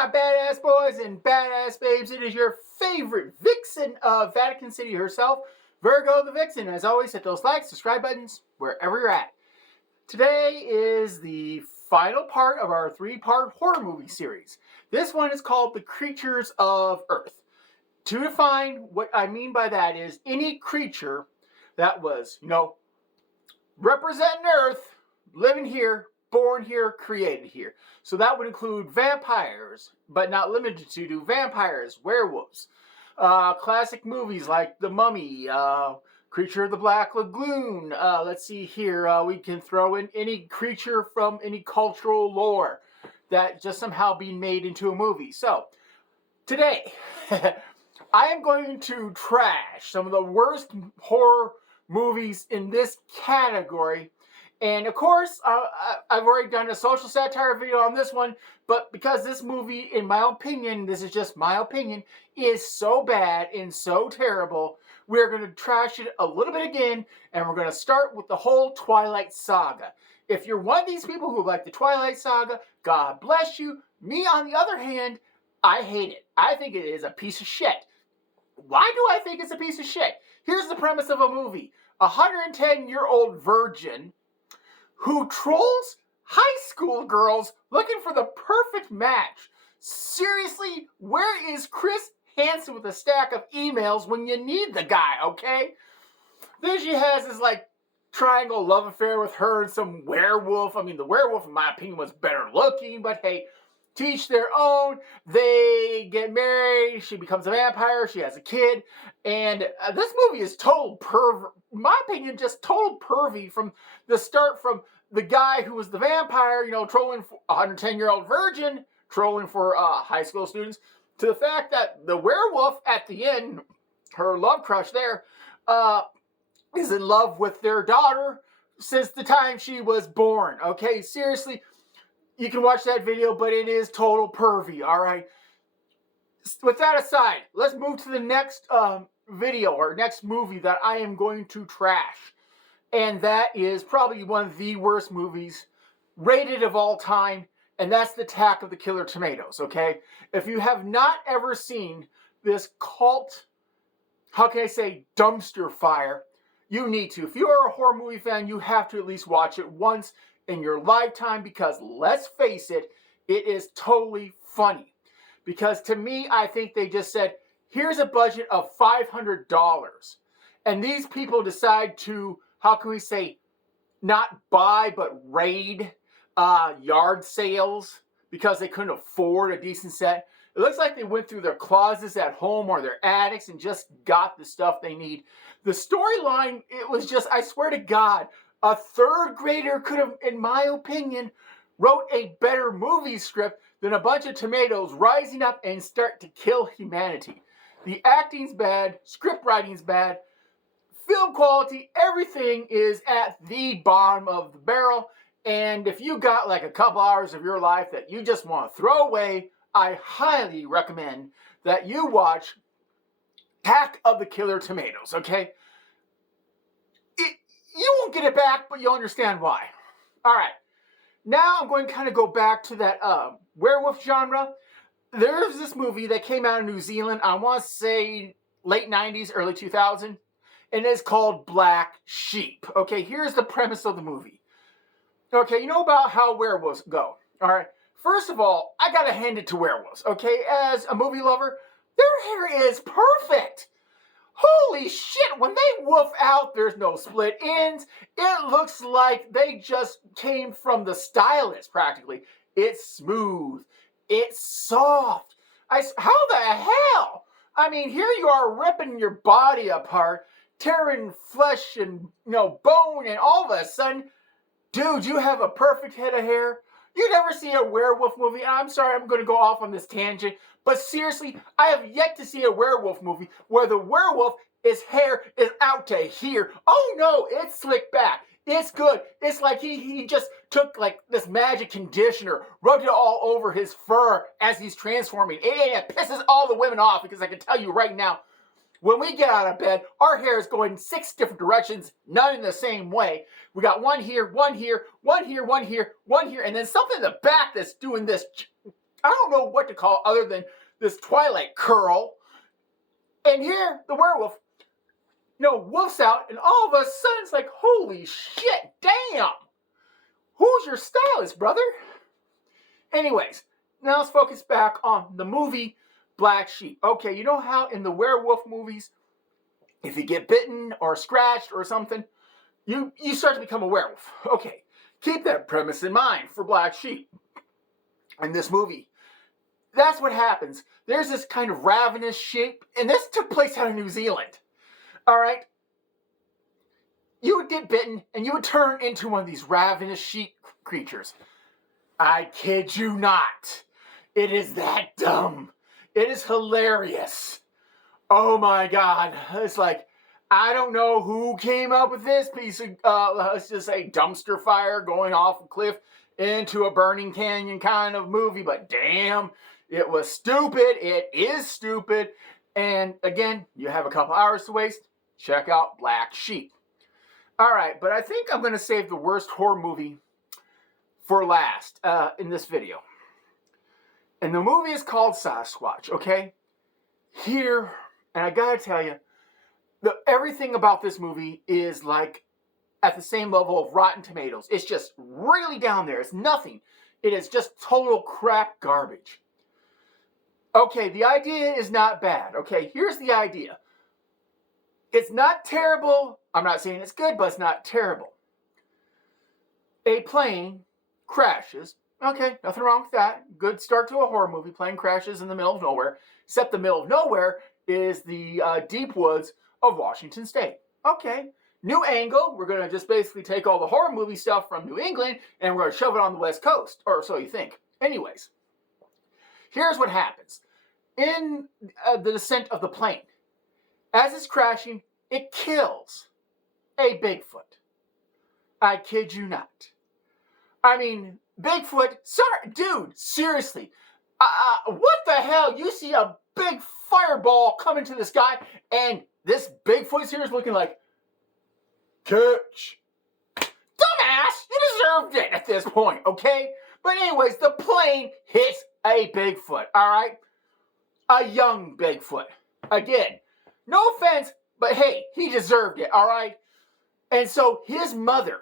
my badass boys and badass babes. It is your favorite vixen of Vatican City herself, Virgo the Vixen. As always, hit those likes, subscribe buttons, wherever you're at. Today is the final part of our 3-part horror movie series. This one is called The Creatures of Earth. To define what I mean by that is any creature that was, representing Earth, living here, born here, created here. So that would include vampires, but not limited to vampires, werewolves. Classic movies like The Mummy, Creature of the Black Lagoon. Let's see here. We can throw in any creature from any cultural lore that just somehow being made into a movie. So today, I am going to trash some of the worst horror movies in this category. And of course, I've already done a social satire video on this one, but because this movie, in my opinion, this is just my opinion, is so bad and so terrible, we're going to trash it a little bit again, and we're going to start with the whole Twilight Saga. If you're one of these people who like the Twilight Saga, God bless you. Me, on the other hand, I hate it. I think it is a piece of shit. Why do I think it's a piece of shit? Here's the premise of a movie. A 110-year-old virgin who trolls high school girls looking for the perfect match. Seriously, where is Chris Hansen with a stack of emails when you need the guy, okay? Then she has this, triangle love affair with her and some werewolf. I mean, the werewolf, in my opinion, was better looking, but hey, to each their own. They get married, she becomes a vampire, she has a kid, and this movie is total in my opinion, just total pervy from the start, from the guy who was the vampire, trolling for a 110-year-old virgin, trolling for high school students, to the fact that the werewolf at the end, her love crush there, is in love with their daughter since the time she was born. Okay, seriously, you can watch that video, but it is total pervy, all right? With that aside, let's move to the next video or next movie that I am going to trash. And that is probably one of the worst movies rated of all time, and that's The Attack of the Killer Tomatoes, okay? If you have not ever seen this cult, how can I say, dumpster fire, you need to. If you are a horror movie fan, you have to at least watch it once in your lifetime, because let's face it, it is totally funny. Because to me, I think they just said, here's a budget of $500. And these people decide to, how can we say, not buy, but raid yard sales because they couldn't afford a decent set. It looks like they went through their closets at home or their attics and just got the stuff they need. The storyline, it was just, I swear to God, a third grader could have, in my opinion, wrote a better movie script than a bunch of tomatoes rising up and start to kill humanity. The acting's bad, script writing's bad, film quality, everything is at the bottom of the barrel. And if you got a couple hours of your life that you just want to throw away, I highly recommend that you watch Attack of the Killer Tomatoes, okay? You won't get it back, but you'll understand why. All right. Now I'm going to kind of go back to that werewolf genre. There's this movie that came out in New Zealand, I want to say late 90s, early 2000s, and it's called Black Sheep. Okay, here's the premise of the movie. Okay, you know about how werewolves go, all right? First of all, I gotta hand it to werewolves, okay? As a movie lover, their hair is perfect. Holy shit, when they woof out, there's no split ends. It looks like they just came from the stylist, practically. It's smooth. It's soft. How the hell? I mean, here you are ripping your body apart, tearing flesh and, bone, and all of a sudden, dude, you have a perfect head of hair. You never see a werewolf movie. I'm sorry, I'm going to go off on this tangent. But seriously, I have yet to see a werewolf movie where the werewolf, his hair is out to here. Oh no, it's slicked back. It's good. It's like he just took this magic conditioner, rubbed it all over his fur as he's transforming. It pisses all the women off, because I can tell you right now, when we get out of bed, our hair is going 6 different directions, none in the same way. We got one here, one here, one here, one here, one here, and then something in the back that's doing this I don't know what to call it other than this Twilight curl. And here, the werewolf, wolf's out, and all of a sudden it's like, holy shit, damn! Who's your stylist, brother? Anyways, now let's focus back on the movie Black Sheep. Okay, you know how in the werewolf movies, if you get bitten or scratched or something, you start to become a werewolf. Okay, keep that premise in mind for Black Sheep. In this movie, that's what happens. There's this kind of ravenous sheep, and this took place out of New Zealand. All right? You would get bitten, and you would turn into one of these ravenous sheep creatures. I kid you not. It is that dumb. It is hilarious. Oh my God. It's like, I don't know who came up with this piece of, let's just say, dumpster fire going off a cliff into a burning canyon kind of movie, but damn, it was stupid. It is stupid. And again, you have a couple hours to waste. Check out Black Sheep. All right, but I think I'm going to save the worst horror movie for last in this video. And the movie is called Sasquatch, okay? Here, and I gotta tell you, everything about this movie is like at the same level of Rotten Tomatoes. It's just really down there. It's nothing. It is just total crap garbage. Okay, the idea is not bad. Okay, here's the idea. It's not terrible. I'm not saying it's good, but it's not terrible. A plane crashes. Okay, nothing wrong with that. Good start to a horror movie. Plane crashes in the middle of nowhere. Except the middle of nowhere is the deep woods of Washington State. Okay, new angle. We're going to just basically take all the horror movie stuff from New England and we're going to shove it on the West Coast. Or so you think. Anyways, here's what happens. In the descent of the plane, as it's crashing, it kills a Bigfoot. I kid you not. I mean, Bigfoot, sorry, dude, seriously. What the hell? You see a big fireball coming to the sky, and this Bigfoot here is looking like, catch. Dumbass, you deserved it at this point, okay? But anyways, the plane hits a Bigfoot, all right? A young Bigfoot. Again, no offense, but hey, he deserved it, all right? And so his mother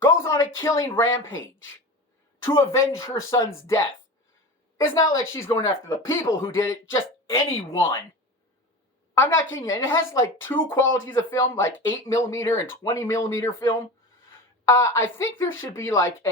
goes on a killing rampage to avenge her son's death. It's not like she's going after the people who did it, just anyone. I'm not kidding you. And it has like two qualities of film, like 8mm and 20mm film. I think there should be like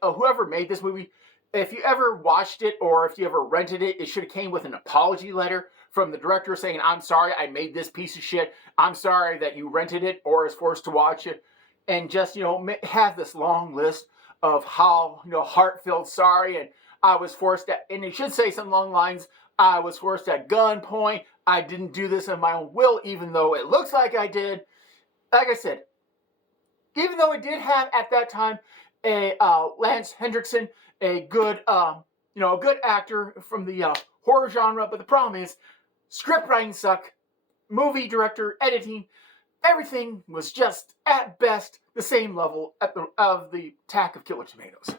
whoever made this movie, if you ever watched it or if you ever rented it, it should have came with an apology letter from the director saying, I'm sorry I made this piece of shit. I'm sorry that you rented it or was forced to watch it. And just, have this long list of how, heartfelt sorry, and I was forced to, and it should say something along the lines, I was forced at gunpoint, I didn't do this on my own will, even though it looks like I did. Like I said, even though it did have, at that time, a Lance Hendrickson, a good actor from the horror genre, but the problem is, script writing sucked, movie director, editing, everything was just, at best, the same level of the attack of Killer Tomatoes.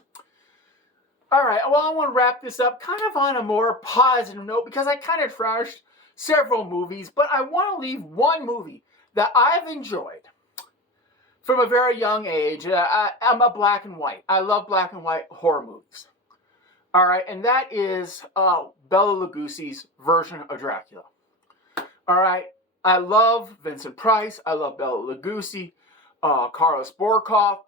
All right, well, I want to wrap this up kind of on a more positive note because I kind of trashed several movies, but I want to leave one movie that I've enjoyed from a very young age. I'm a black and white. I love black and white horror movies. All right, and that is Bela Lugosi's version of Dracula. All right. I love Vincent Price. I love Bela Lugosi. Carlos Borloff.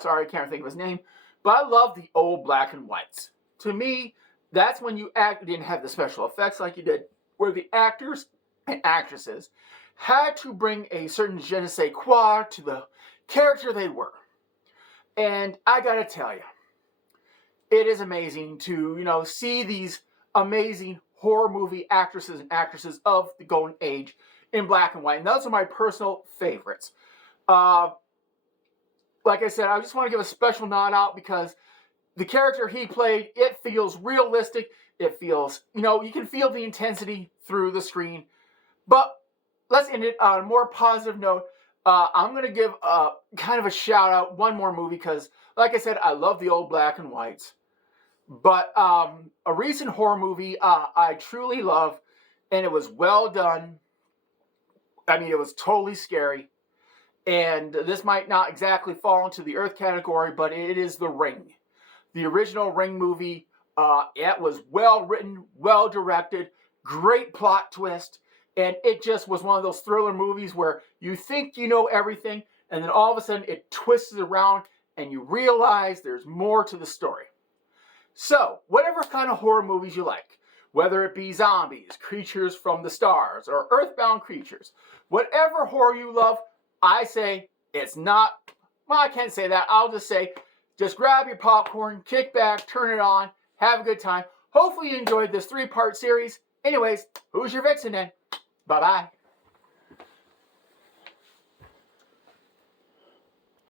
Sorry, I can't think of his name. But I love the old black and whites. To me, that's when you didn't have the special effects like you did, where the actors and actresses had to bring a certain je ne sais quoi to the character they were. And I gotta tell you, it is amazing to, see these amazing horror movie actresses and actresses of the golden age in black and white. And those are my personal favorites. Like I said, I just want to give a special nod out because the character he played, it feels realistic. It feels, you can feel the intensity through the screen. But let's end it on a more positive note. I'm going to give kind of a shout out, one more movie, because, like I said, I love the old black and whites. But a recent horror movie I truly love, and it was well done. I mean, it was totally scary. And this might not exactly fall into the Earth category, but it is The Ring. The original Ring movie, it was well written, well directed, great plot twist, and it just was one of those thriller movies where you think you know everything, and then all of a sudden it twists around, and you realize there's more to the story. So, whatever kind of horror movies you like, whether it be zombies, creatures from the stars, or earthbound creatures, whatever horror you love, I say it's not, well, I can't say that. I'll just say, just grab your popcorn, kick back, turn it on, have a good time. Hopefully you enjoyed this 3-part series. Anyways, who's your vixen then? Bye-bye.